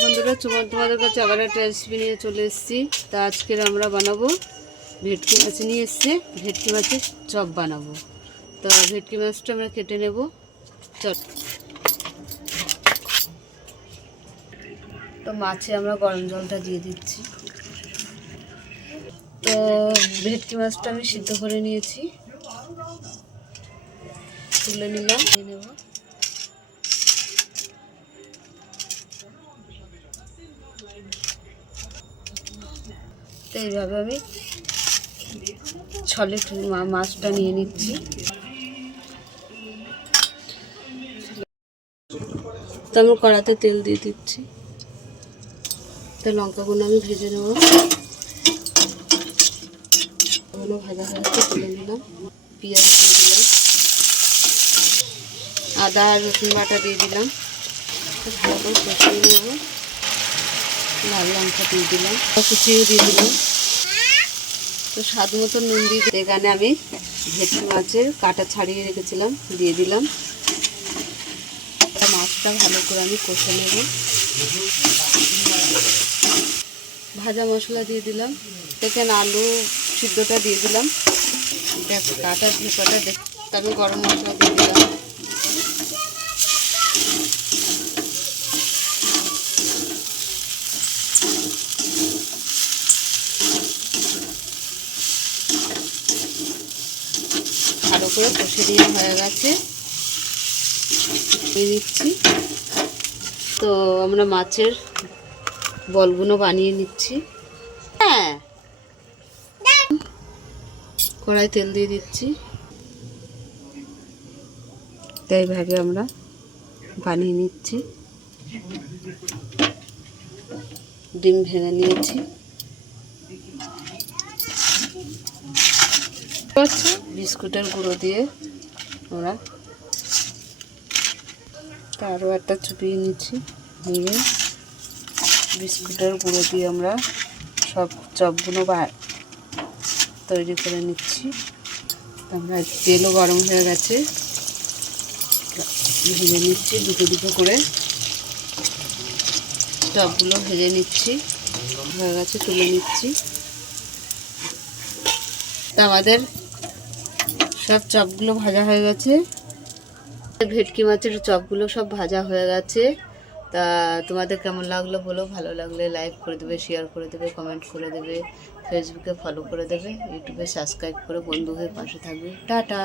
বন্ধুরা তোমাদের কাছে আবার একটা রেসিপি নিয়ে চলে এসেছি। তা আজকের আমরা বানাবো ভেটকি মাছ নিয়ে এসছে, ভেটকি মাছের চপ বানাবো। তো ভেটকি মাছটা আমরা কেটে নেব। চপ তো মাছে আমরা গরম জলটা দিয়ে দিচ্ছি। তো ভেটকি মাছটা আমি সিদ্ধ করে নিয়েছি, তুলে নিলাম, দিয়ে নেব। তো এইভাবে আমি ছলে মাছটা নিয়ে নিচ্ছি। তো আমি কড়াতে তেল দিয়ে দিচ্ছি। তো লঙ্কাগুলো আমি ভেজে নেব। ওগুলো ভাজা ভাজা তুলে নিলাম। পেঁয়াজ দিয়ে দিলাম, আদা আর রসুন বাটা দিয়ে দিলাম। ভালো করে কষিয়ে নেব। লাল লঙ্কা দিয়ে দিলাম, কুচিও দিয়ে দিলাম। তো স্বাদ মতো নুন দিয়ে এখানে আমি ভেটকি মাছের কাঁটা ছাড়িয়ে রেখেছিলাম, দিয়ে দিলাম। মাছটা ভালো করে আমি কষে নেব। ভাজা মশলা দিয়ে দিলাম। এখানে আলু সিদ্ধটা দিয়ে দিলাম। কাঁটা ঝিপাটা আমি গরম মশলা দিয়ে দিলাম। ভালো করে কষে দিয়ে হয়ে গেছে, দিয়ে দিচ্ছি। তো আমরা মাছের বলগুলো বানিয়ে নিচ্ছি। হ্যাঁ, কড়াই তেল দিয়ে দিচ্ছি। তো এইভাবে আমরা বানিয়ে নিচ্ছি। ডিম ভেঙে নিয়েছি। বিস্কুটের গুঁড়ো দিয়ে আমরা আরও একটা চুপিয়ে নিচ্ছি। নিয়ে বিস্কুটের গুঁড়ো দিয়ে আমরা সব চপগুলো তৈরি করে নিচ্ছি। আমরা তেলও গরম হয়ে গেছে, ভেজে নিচ্ছি দুটো দুটো করে। চপগুলো ভেজে নিচ্ছি, হয়ে গেছে, তুলে নিচ্ছি। তা আমাদের সব চপগুলো ভাজা হয়ে গেছে। ভেটকি মাছের চপগুলো সব ভাজা হয়ে গেছে। তা তোমাদের কেমন লাগলো বলো। ভালো লাগলে লাইক করে দেবে, শেয়ার করে দেবে, কমেন্ট করে দেবে, ফেসবুকে ফলো করে দেবে, ইউটিউবে সাবস্ক্রাইব করে বন্ধু হয়ে পাশে থাকবে। টাটা।